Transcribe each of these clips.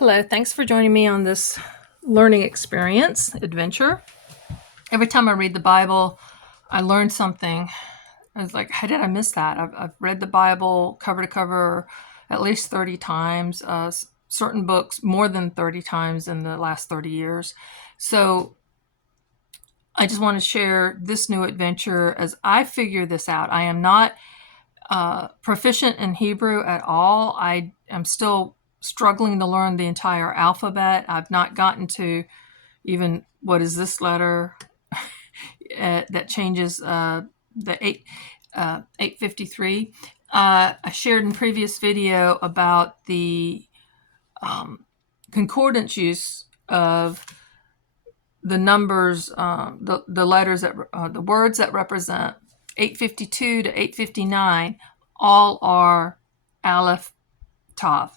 Hello, thanks for joining me on this learning experience adventure. Every time I read the Bible, I learn something. I was like, how did I miss that? I've read the Bible cover to cover at least 30 times, certain books more than 30 times in the last 30 years. So I just want to share this new adventure as I figure this out. I am not proficient in Hebrew at all. I am still struggling to learn the entire alphabet. I've not gotten to even what is this letter that changes the 853. I shared in previous video about the concordance use of the numbers, the letters that the words that represent 852 to 859 all are Aleph Tav.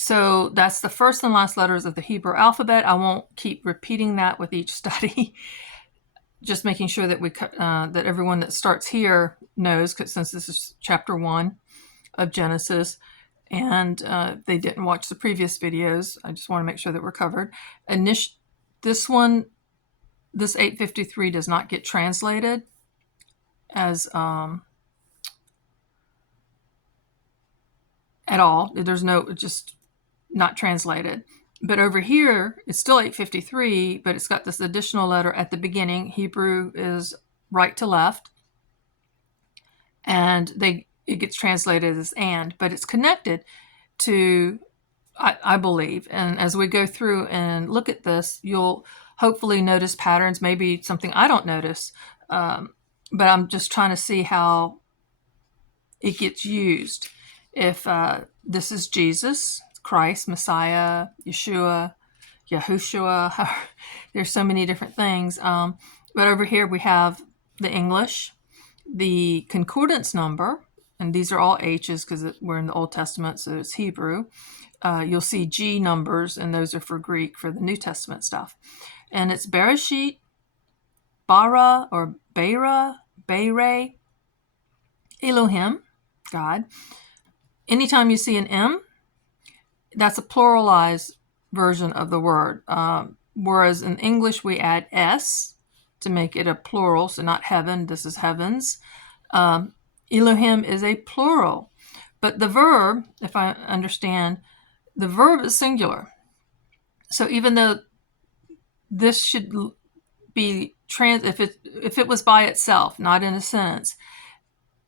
So that's the first and last letters of the Hebrew alphabet. I won't keep repeating that with each study. Just making sure that that everyone that starts here knows, since this is chapter 1 of Genesis, and they didn't watch the previous videos. I just want to make sure that we're covered. This 853 does not get translated as at all. There's no, just not translated. But over here, it's still 853, but it's got this additional letter at the beginning. Hebrew is right to left, and it gets translated as and, but it's connected to, I believe. And as we go through and look at this, you'll hopefully notice patterns, maybe something I don't notice, but I'm just trying to see how it gets used. If this is Jesus, Christ, Messiah, Yeshua, Yahushua, there's so many different things. But over here we have the English, the concordance number, and these are all H's because we're in the Old Testament, so it's Hebrew. You'll see G numbers, and those are for Greek, for the New Testament stuff. And it's Bereshit, Bara or Beira, Beire, Elohim, God. Anytime you see an M, that's a pluralized version of the word. Whereas in English, we add S to make it a plural, so not heaven, this is heavens. Elohim is a plural. But the verb, if I understand, the verb is singular. So even though this should be if it was by itself, not in a sentence,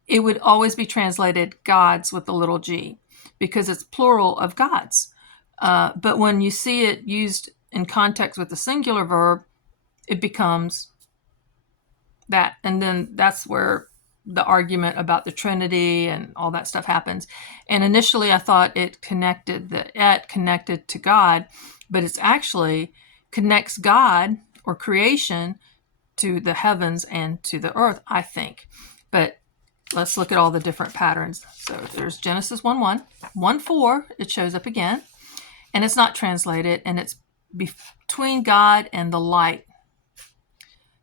it would always be translated gods with a little g, because it's plural of gods. But when you see it used in context with the singular verb, it becomes that. And then that's where the argument about the Trinity and all that stuff happens. And initially I thought it connected to God, but it's actually connects God or creation to the heavens and to the earth, I think. But let's look at all the different patterns. So there's Genesis 1:1, 1:4, it shows up again, and it's not translated, and it's between God and the light.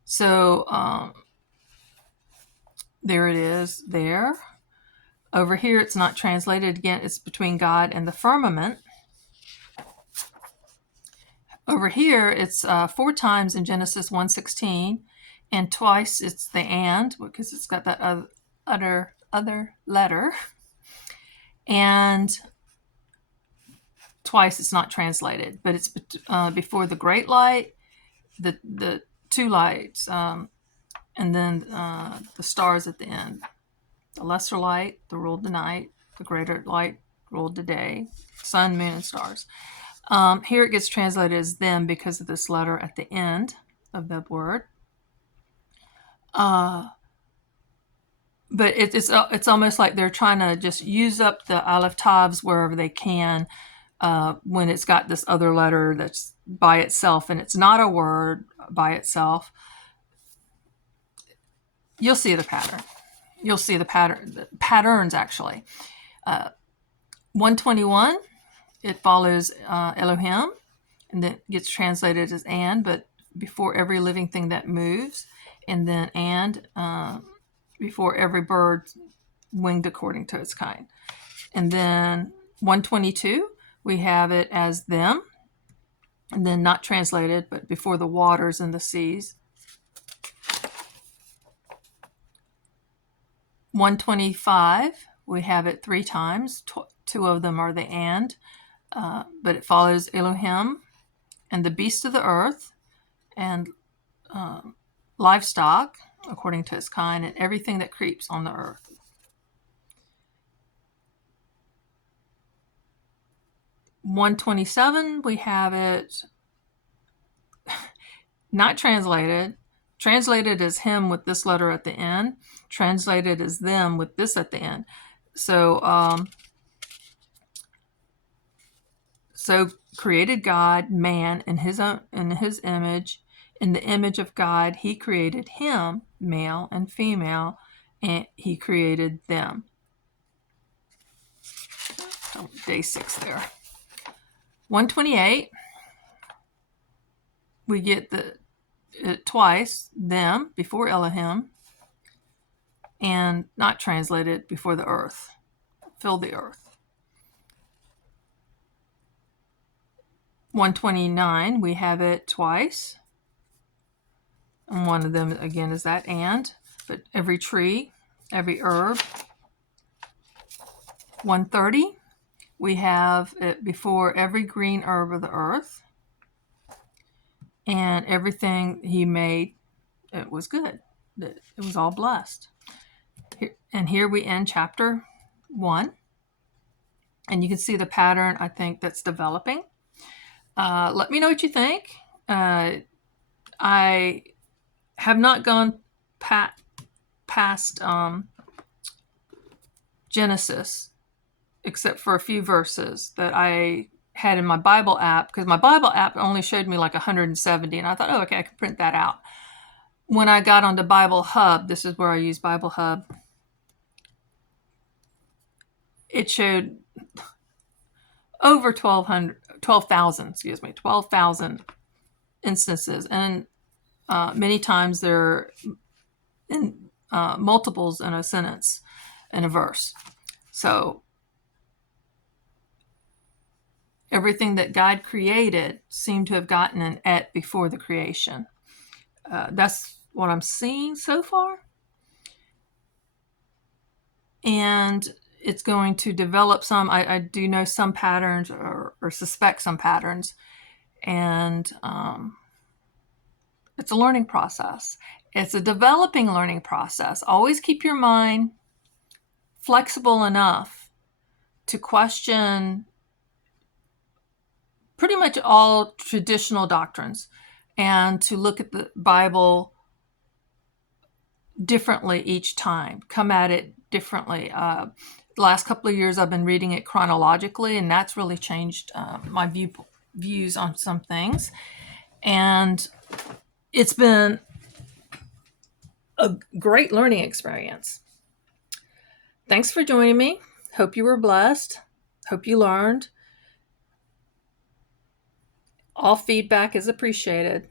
So there it is there. Over here, it's not translated. Again, it's between God and the firmament. Over here, it's 4 times in Genesis 1:16, and twice it's the and, because it's got that other letter. And twice it's not translated, but it's before the great light, the 2 lights, and then the stars at the end. The lesser light that ruled the night, the greater light ruled the day, sun, moon, and stars. Here it gets translated as them because of this letter at the end of the word. But it's almost like they're trying to just use up the Aleph Tavs wherever they can, when it's got this other letter that's by itself, and it's not a word by itself. You'll see the pattern. You'll see the patterns actually. 121, it follows Elohim, and then gets translated as and, but before every living thing that moves, and then and before every bird winged according to its kind. And then 122, we have it as them, and then not translated, but before the waters and the seas. 125, we have it 3 times. 2 of them are the and, but it follows Elohim and the beasts of the earth and livestock, according to its kind, and everything that creeps on the earth. 127, we have it not translated. Translated as him with this letter at the end. Translated as them with this at the end. So created God man in his image. In the image of God, he created him, male and female, and he created them. Oh, day 6 there. 128, we get it twice, them before Elohim, and not translated before the earth. Fill the earth. 129, we have it twice. And one of them, again, is that and. But every tree, every herb. 130, we have it before every green herb of the earth. And everything he made, it was good. It was all blessed. And here we end chapter 1. And you can see the pattern, I think, that's developing. Let me know what you think. I have not gone past Genesis, except for a few verses that I had in my Bible app, because my Bible app only showed me like 170, and I thought, oh, okay, I can print that out. When I got onto Bible Hub, this is where I use Bible Hub, it showed over 12,000 instances, and many times they're in multiples in a sentence, in a verse. So everything that God created seemed to have gotten an et before the creation. That's what I'm seeing so far. And it's going to develop some, I do know some patterns or suspect some patterns. And it's a learning process. It's a developing learning process. Always keep your mind flexible enough to question pretty much all traditional doctrines and to look at the Bible differently each time, come at it differently. The last couple of years I've been reading it chronologically, and that's really changed my views on some things. And it's been a great learning experience. Thanks for joining me. Hope you were blessed. Hope you learned. All feedback is appreciated.